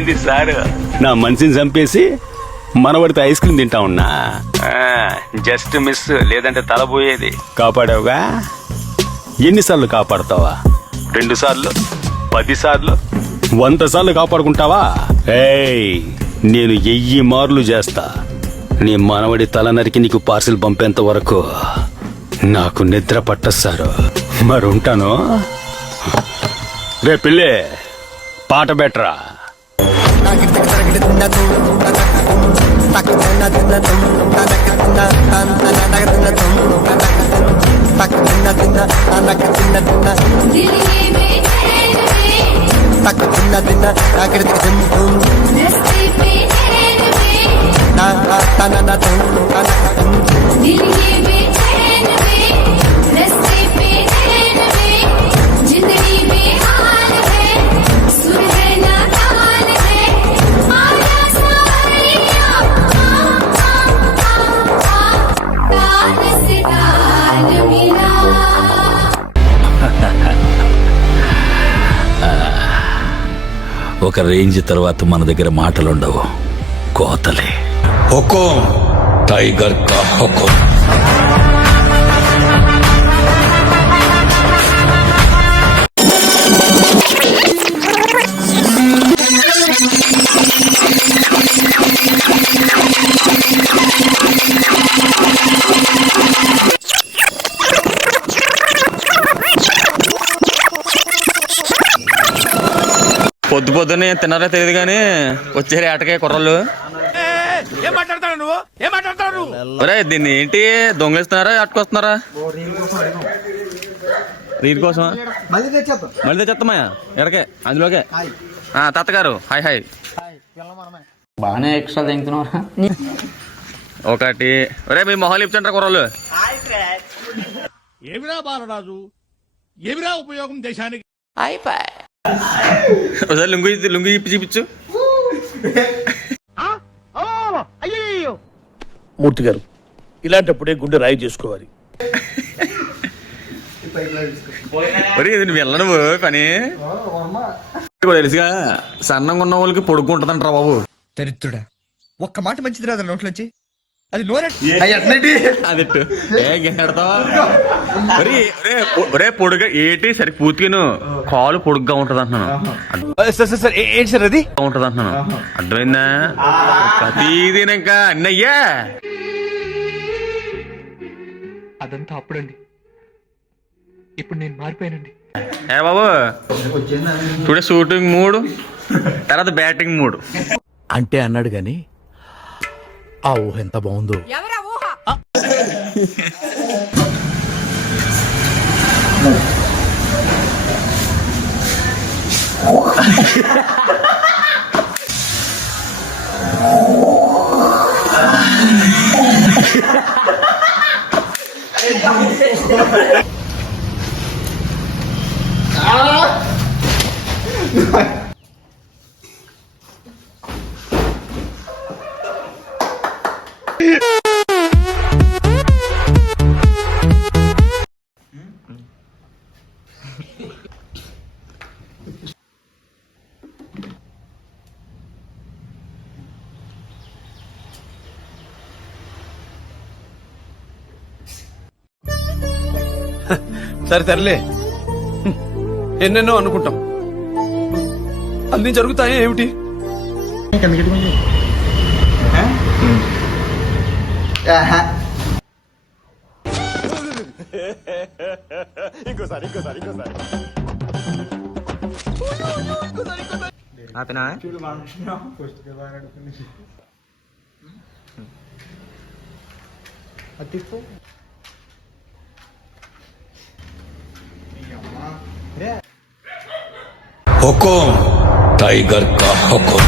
ఏంది సార్, నా మనిషిని చంపేసి మనవడితో ఐస్ క్రీమ్ తింటా ఉన్నా. జస్ట్ మిస్, లేదంటే తలపోయేది. కాపాడావుగా. ఎన్నిసార్లు కాపాడుతావా? 2 సార్లు, 10 సార్లు, 100 సార్లు కాపాడుకుంటావా? ఏయ్, నేను 1000 మార్లు చేస్తా. నీ మనవడి తల నరికి నీకు పార్సిల్ పంపేంత వరకు నాకు నిద్ర పట్టసారు. మరి ఉంటాను. రే పిల్లే, పాట బెట్రా. ఒక రేంజ్ తర్వాత మన దగ్గర మాటలుండవు, కోతలే. హుకుం, టైగర్ కా హుకుం. పొద్దు పొద్దున్నే తిన్నారో తెలియదు కానీ వచ్చారు ఏటకే కుర్రలు. ఒరే, దీన్ని ఏంటి దొంగలిస్తున్నారా, అట్టుకొస్తున్నారా? దీనికోసం మళ్ళీ తెచ్చేస్తామయ్యా ఎడకే అందులోకే. తాతగారు హాయ్ హాయ్. బాగానే ఎక్స్ట్రా తింటున్నారా? ఒకటి. ఒరే, మీ మొహాలు ఇప్పించండి కుర్రలు. ఏమిరా బాలరాజు, ఏమిరా ఉపయోగం దేశానికి? ఒకసారి లుంగి ఇప్పి చూపించు. మూర్తి గారు, ఇలాంటప్పుడే గుండె రాయి చేసుకోవాలి. ఒరే, ఇది నువ్వు వెళ్ళను పని తెలుసుగా. సన్నంగా ఉన్న వాళ్ళకి పొడుక్కుంటుందంటారా బాబు. దరిద్రుడా, ఒక్క మాట మంచిది రాదు నోట్లోంచి. అది ఒరే పొడుగా ఏంటి సరి పూర్తిగాను కాలు పొడుగ్గా ఉంటది అంటున్నాను. ఉంటది అంటున్నాను, అర్థమైందా? ప్రతిదినక అన్నయ్యా అదంతా అప్పుడండి, ఇప్పుడు నేను మారిపోయానండి. ఏ బాబు, టుడే షూటింగ్ మూడు, తర్వాత బ్యాటింగ్ మూడు అంటే అన్నాడు గాని ఆ ఊహ ఎంత బాగుందో. సరే సర్లే, ఎన్నెన్నో అనుకుంటాం, అన్ని జరుగుతాయా ఏమిటి? హుకుం, టైగర్ కా హుకుం.